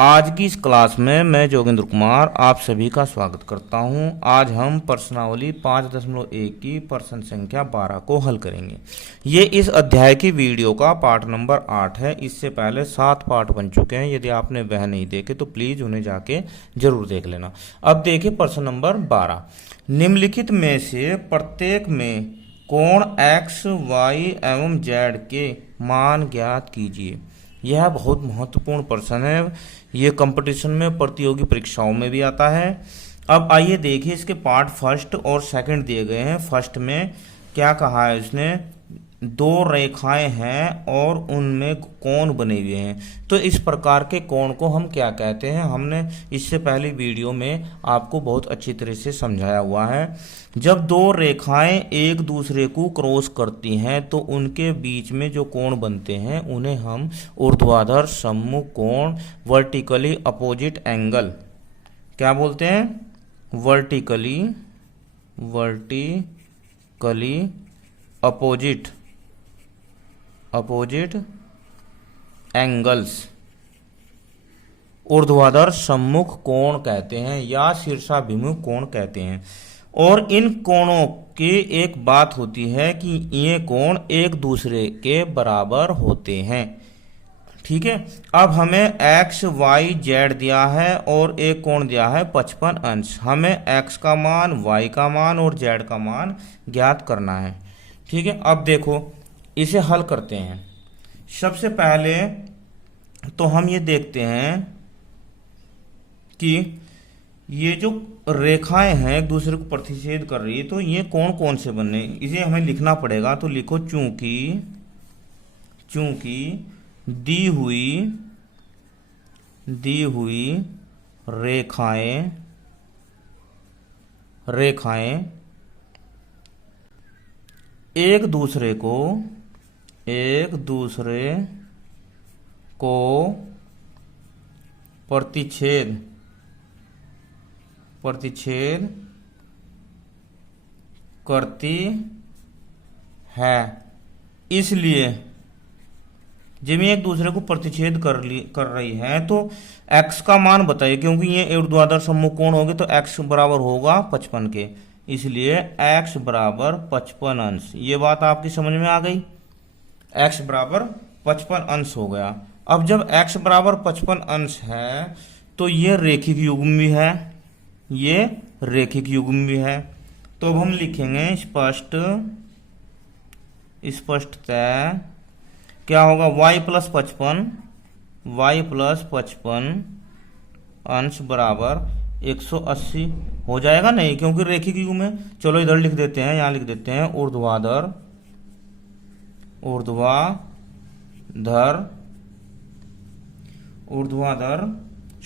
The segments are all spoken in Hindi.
आज की इस क्लास में मैं जोगेंद्र कुमार आप सभी का स्वागत करता हूं। आज हम प्रश्नावली 5.1 की प्रश्न संख्या 12 को हल करेंगे। ये इस अध्याय की वीडियो का पार्ट नंबर 8 है। इससे पहले 7 पार्ट बन चुके हैं। यदि आपने वह नहीं देखे तो प्लीज़ उन्हें जाके जरूर देख लेना। अब देखिए प्रश्न नंबर 12। निम्नलिखित में से प्रत्येक में कोण एक्स वाई एवं जेड के मान ज्ञात कीजिए। यह बहुत महत्वपूर्ण प्रश्न है। ये कंपटीशन में, प्रतियोगी परीक्षाओं में भी आता है। अब आइए देखिए इसके पार्ट फर्स्ट और सेकंड दिए गए हैं। फर्स्ट में क्या कहा है उसने, दो रेखाएं हैं और उनमें कोण बने हुए हैं। तो इस प्रकार के कोण को हम क्या कहते हैं, हमने इससे पहले वीडियो में आपको बहुत अच्छी तरह से समझाया हुआ है। जब दो रेखाएं एक दूसरे को क्रॉस करती हैं तो उनके बीच में जो कोण बनते हैं उन्हें हम ऊर्ध्वाधर सम्मुख कोण, वर्टिकली अपोजिट एंगल क्या बोलते हैं, वर्टिकली अपोजिट एंगल्स ऊर्ध्वाधर सम्मुख कोण कहते हैं या शीर्षाभिमुख कोण कहते हैं। और इन कोणों की एक बात होती है कि ये कोण एक दूसरे के बराबर होते हैं। ठीक है। अब हमें एक्स वाई जेड दिया है और एक कोण दिया है 55 अंश। हमें एक्स का मान, वाई का मान और जेड का मान ज्ञात करना है। ठीक है। अब देखो इसे हल करते हैं। सबसे पहले तो हम ये देखते हैं कि ये जो रेखाएं हैं एक दूसरे को प्रतिच्छेद कर रही है, तो ये कोण कौन से बनने, इसे हमें लिखना पड़ेगा। तो लिखो चूंकि दी हुई रेखाएं एक दूसरे को प्रतिच्छेद करती है, इसलिए जब ये एक दूसरे को प्रतिच्छेद कर रही है तो x का मान बताइए, क्योंकि ये ऊर्ध्वाधर सम्मुख कोण होंगे तो x बराबर होगा 55 के, इसलिए x बराबर 55 अंश। ये बात आपकी समझ में आ गई। x बराबर 55 अंश हो गया। अब जब x बराबर 55 अंश है तो ये रैखिक युग्म भी है, तो अब हम लिखेंगे स्पष्टतः क्या होगा, y प्लस 55 अंश बराबर 180 हो जाएगा। नहीं, क्योंकि रैखिक युग्म है। चलो इधर लिख देते हैं, यहां लिख देते हैं ऊर्ध्वाधर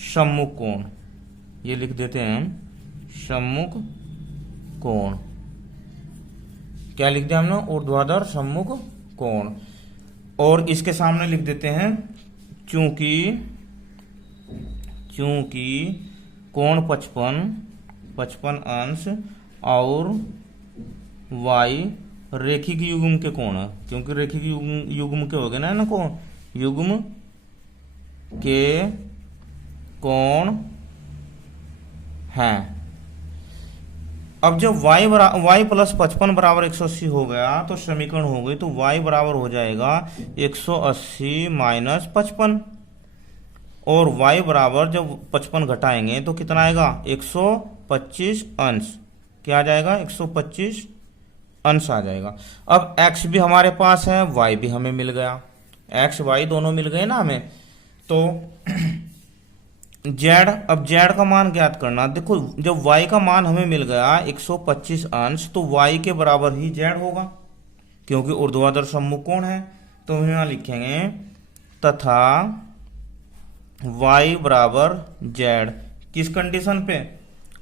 सम्मुख कोण, ये लिख देते हैं सम्मुख कोण। क्या लिख दिया हमने, ऊर्ध्वाधर सम्मुख कोण। और इसके सामने लिख देते हैं चूंकि कोण 55 अंश और y रैखिक युग्म के कोण है, क्योंकि रैखिक युग्म के हो गए ना कोण, युग्म के कोण हैं। अब जब y प्लस 55 बराबर 180 हो गया तो समीकरण हो गई, तो y बराबर हो जाएगा 180 माइनस 55, और y बराबर जब 55 घटाएंगे तो कितना आएगा, 125 अंश। क्या आ जाएगा, 125 अंश आ जाएगा। अब x भी हमारे पास है, y भी हमें मिल गया, x y दोनों मिल गए ना हमें। तो z, अब z का मान ज्ञात करना। देखो जब y का मान हमें मिल गया 125 अंश, तो y के बराबर ही z होगा, क्योंकि ऊर्ध्वाधर सम्मुख कोण है। तो हम यहाँ लिखेंगे तथा y बराबर z, किस कंडीशन पे,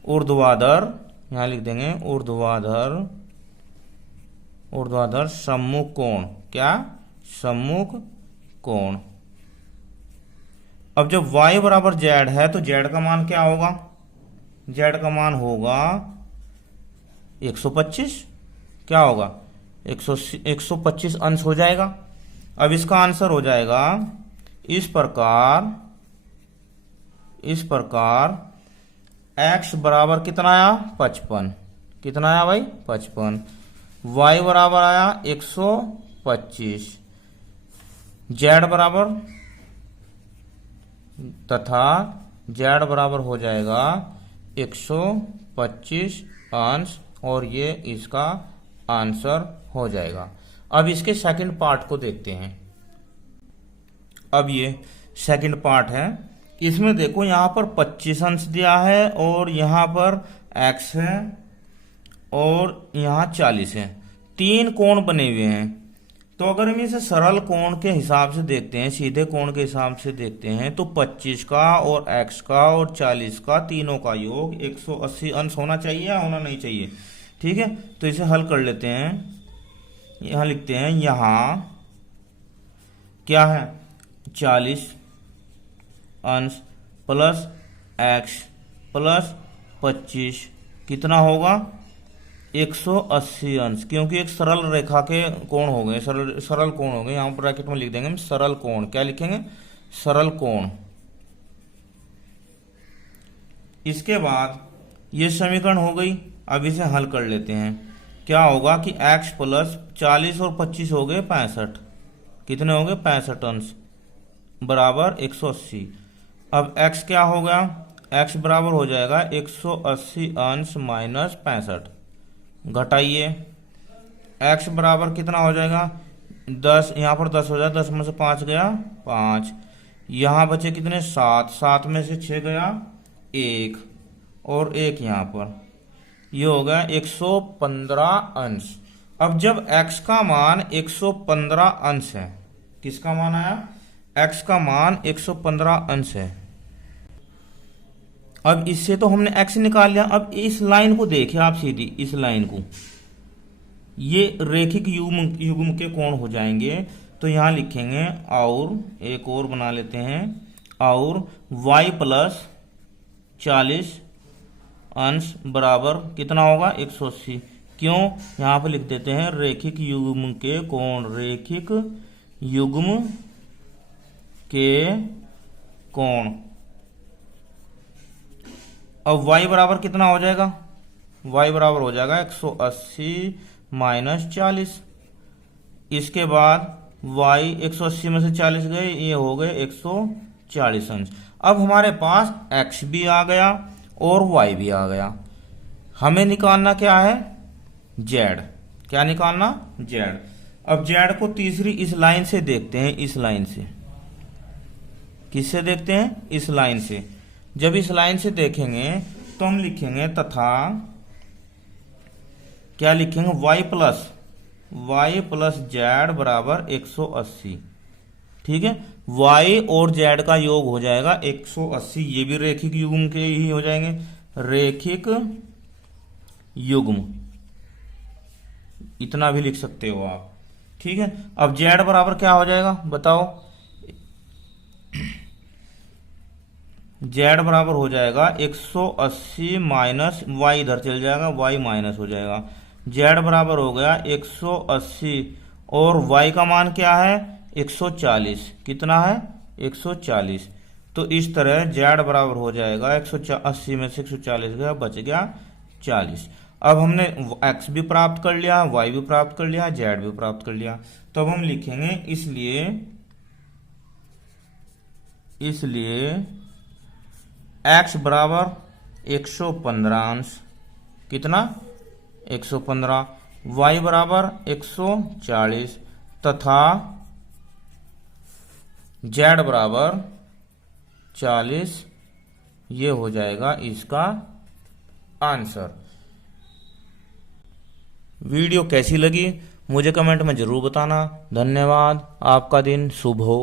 ऊर्ध्वाधर, यहाँ लिख देंगे ऊर्ध्वाधर सम्मुख कोण, क्या, सम्मुख कोण। अब जब y बराबर z है तो z का मान क्या होगा, z का मान होगा 125, क्या होगा, 125 अंश हो जाएगा। अब इसका आंसर हो जाएगा इस प्रकार इस प्रकार x बराबर कितना आया 55, कितना आया भाई 55, y बराबर आया 125, z बराबर तथा z बराबर हो जाएगा 125 अंश और ये इसका आंसर हो जाएगा। अब इसके सेकंड पार्ट को देखते हैं। अब ये सेकंड पार्ट है, इसमें देखो यहाँ पर 25 अंश दिया है और यहाँ पर x है और यहाँ 40 है, तीन कोण बने हुए हैं। तो अगर हम इसे सरल कोण के हिसाब से देखते हैं, सीधे कोण के हिसाब से देखते हैं, तो 25 का और x का और 40 का तीनों का योग 180 अंश होना चाहिए या होना नहीं चाहिए। ठीक है, तो इसे हल कर लेते हैं। यहाँ लिखते हैं, यहाँ क्या है 40 अंश प्लस x प्लस 25 कितना होगा 180 अंश, क्योंकि एक सरल रेखा के कोण हो गए, सरल कोण हो गए। यहाँ ब्रैकेट में लिख देंगे हम सरल कोण। क्या लिखेंगे सरल कोण। इसके बाद ये समीकरण हो गई। अब इसे हल कर लेते हैं। क्या होगा कि x प्लस 40 और 25 हो गए 65, कितने हो गए 65 अंश बराबर 180। अब x क्या हो गया, x बराबर हो जाएगा 180 अंश माइनस 65, घटाइए x बराबर कितना हो जाएगा 10, यहाँ पर 10 हो जाएगा, 10 में से 5 गया 5, यहाँ बचे कितने 7, 7 में से 6 गया 1 और 1 यहाँ पर, ये हो गया 115 अंश। अब जब x का मान 115 अंश है, किसका मान आया x का मान 115 अंश है। अब इससे तो हमने x निकाल लिया। अब इस लाइन को देखिए आप, सीधी इस लाइन को, ये रेखिक युग्म के कोण हो जाएंगे। तो यहां लिखेंगे और एक और बना लेते हैं, और y प्लस 40 अंश बराबर कितना होगा 180। क्यों, यहां पर लिख देते हैं रेखिक युग्म के कोण, रेखिक युग्म के कोण। अब y बराबर कितना हो जाएगा, y बराबर हो जाएगा 180 माइनस 40। इसके बाद y 180 में से 40 गए, ये हो गए 140 अंश। अब हमारे पास x भी आ गया और y भी आ गया। हमें निकालना क्या है z। क्या निकालना z। अब z को तीसरी इस लाइन से देखते हैं, इस लाइन से। किससे देखते हैं, इस लाइन से। जब इस लाइन से देखेंगे तो हम लिखेंगे तथा क्या लिखेंगे y प्लस z बराबर 180। ठीक है, y और z का योग हो जाएगा 180। ये भी रेखिक युग्म के ही हो जाएंगे, रेखिक युग्म, इतना भी लिख सकते हो आप। ठीक है, अब z बराबर क्या हो जाएगा बताओ, z बराबर हो जाएगा 180 माइनस y, इधर चल जाएगा y माइनस हो जाएगा। z बराबर हो गया 180 और y का मान क्या है 140, कितना है 140। तो इस तरह z बराबर हो जाएगा 180 में से 140 गया, बच गया 40। अब हमने x भी प्राप्त कर लिया, y भी प्राप्त कर लिया, z भी प्राप्त कर लिया। तो अब हम लिखेंगे इसलिए x बराबर 115 अंश, कितना 115, y बराबर 140 तथा z बराबर 40, ये हो जाएगा इसका आंसर। वीडियो कैसी लगी मुझे कमेंट में जरूर बताना। धन्यवाद, आपका दिन शुभ हो।